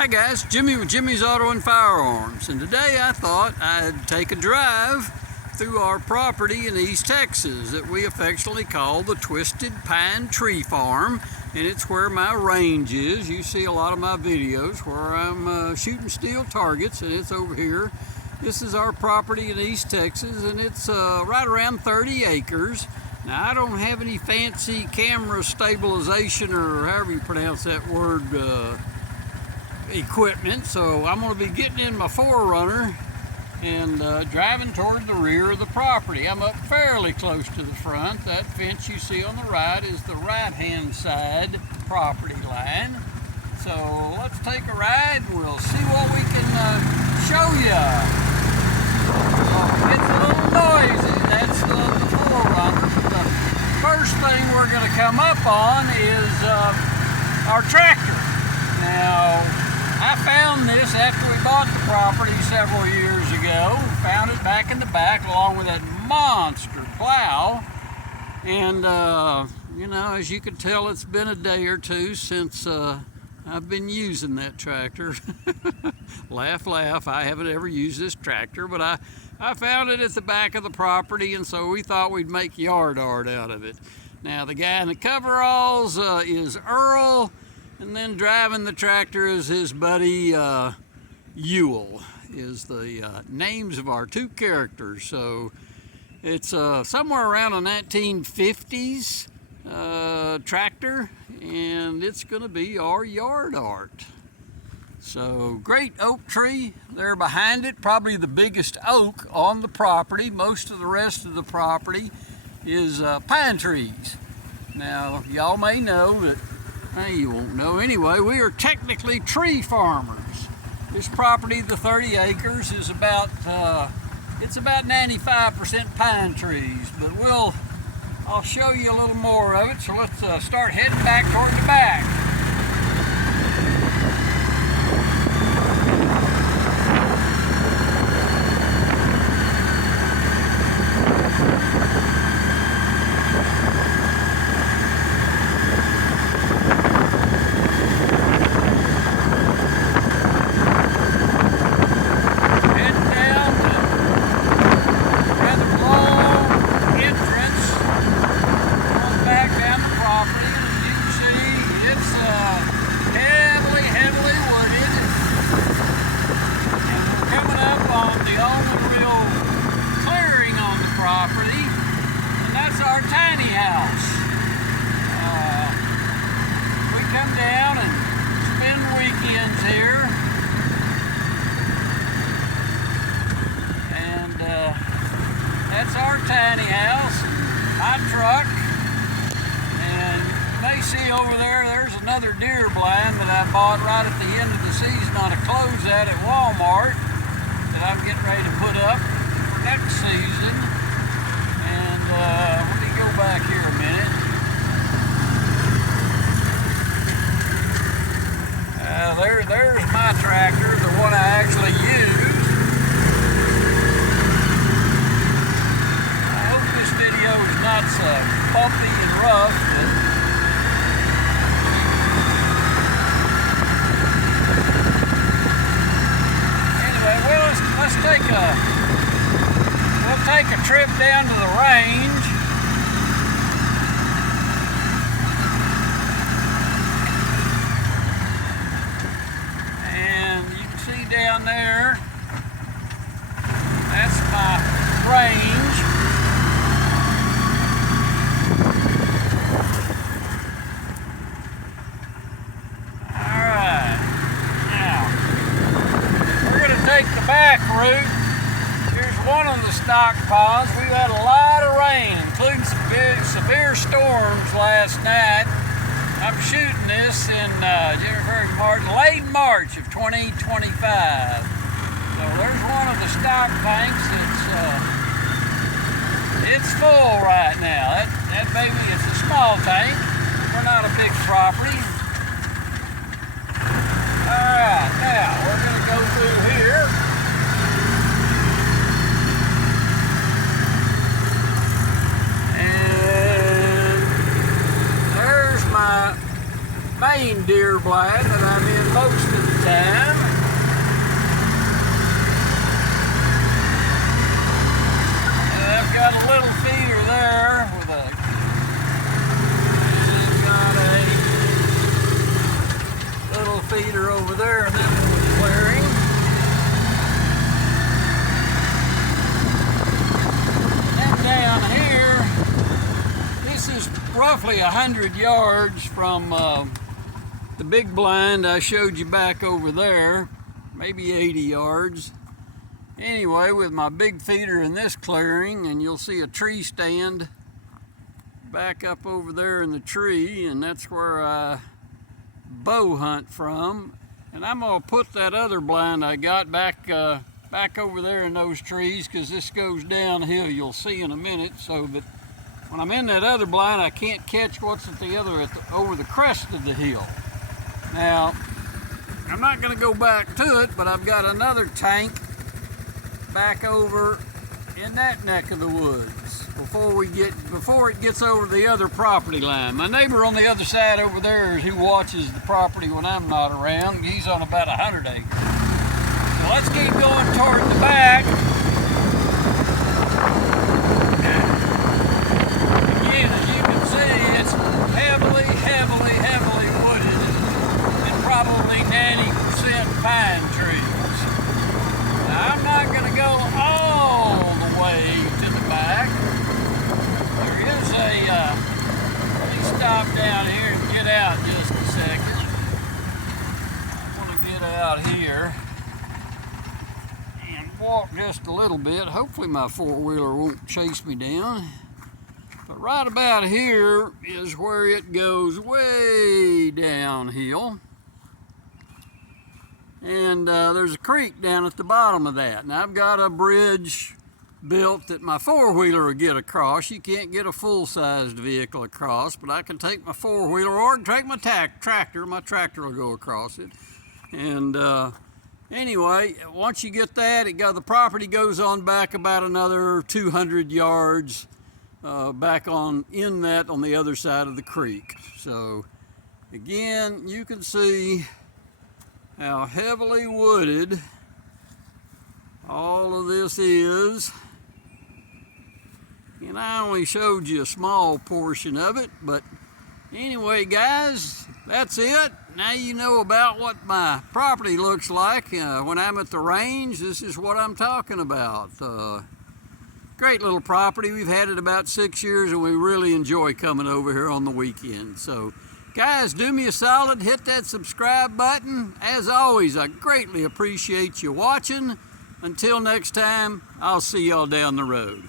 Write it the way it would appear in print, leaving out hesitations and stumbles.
Hi guys, Jimmy with Jimmy's Auto and Firearms, and today I thought I'd take a drive through our property in East Texas that we affectionately call the Twisted Pine Tree Farm, and it's where my range is. You see a lot of my videos where I'm shooting steel targets, and it's over here. This is our property in East Texas, and it's right around 30 acres. Now, I don't have any fancy camera stabilization, or however you pronounce that word, equipment, so I'm going to be getting in my 4Runner and driving toward the rear of the property. I'm up fairly close to the front. That fence you see on the right is the right-hand side property line. So let's take a ride and we'll see what we can show you. It's a little noisy. That's the 4Runner. The first thing we're going to come up on is our tractor. Now, I found this after we bought the property several years ago. Found it back in the back along with that monster plow. And, you know, as you can tell, it's been a day or two since I've been using that tractor. Laugh, laugh, I haven't ever used this tractor, but I found it at the back of the property, and so we thought we'd make yard art out of it. Now, the guy in the coveralls is Earl. And then driving the tractor is his buddy Ewell, is the names of our two characters. So it's somewhere around a 1950s tractor, and it's going to be our yard art. So great oak tree there behind it, probably the biggest oak on the property. Most of the rest of the property is pine trees. Now, y'all may know that, you won't know anyway, we are technically tree farmers. This property, the 30 acres, is about, it's about 95% pine trees, but I'll show you a little more of it, so let's start heading back toward the back. And that's our tiny house. We come down and spend weekends here, and that's our tiny house, my truck, and you may see over there's another deer blind that I bought right at the end of the season on a closeout at Walmart that I'm getting ready to put up for next season. Let me go back here a minute. There's my tractor, the one I actually use. I hope this video is not so bumpy and rough, but anyway, well, let's take a trip down to the range. And you can see down there, that's my range. Alright, now we're going to take the back route. One of the stock ponds. We've had a lot of rain, including some big severe storms last night. I'm shooting this in late March of 2025. So there's one of the stock tanks it's full right now. That baby is a small tank. We're not a big property. Alright, now we're going to go through here. main deer blind that I'm in most of the time. And I've got a little feeder there with a, got a little feeder over there in this little clearing. And down here, this is roughly 100 yards from the big blind I showed you back over there, maybe 80 yards. Anyway, with my big feeder in this clearing, and you'll see a tree stand back up over there in the tree, and that's where I bow hunt from. And I'm gonna put that other blind I got back over there in those trees, because this goes downhill, you'll see in a minute, so that when I'm in that other blind, I can't catch what's at the other, over the crest of the hill. Now, I'm not going to go back to it, but I've got another tank back over in that neck of the woods before it gets over the other property line. My neighbor on the other side over there is who watches the property when I'm not around. He's on about 100 acres. So let's keep going toward the back. Again, as you can see, it's heavily wooded, and probably 90% pine trees. Now, I'm not going to go all the way to the back. There is let me stop down here and get out just a second. I want to get out here and walk just a little bit. Hopefully my four-wheeler won't chase me down. But right about here is where it goes way downhill. And there's a creek down at the bottom of that. Now I've got a bridge built that my four-wheeler will get across. You can't get a full-sized vehicle across, but I can take my four-wheeler or take my tractor. My tractor will go across it. And anyway, once you get that, the property goes on back about another 200 yards back on the other side of the creek. So again, you can see how heavily wooded all of this is. And I only showed you a small portion of it, but anyway, guys, that's it. Now you know about what my property looks like when I'm at the range. This is what I'm talking about. Great little property. We've had it about 6 years, and we really enjoy coming over here on the weekend. So guys, do me a solid, hit that subscribe button. As always, I greatly appreciate you watching. Until next time, I'll see y'all down the road.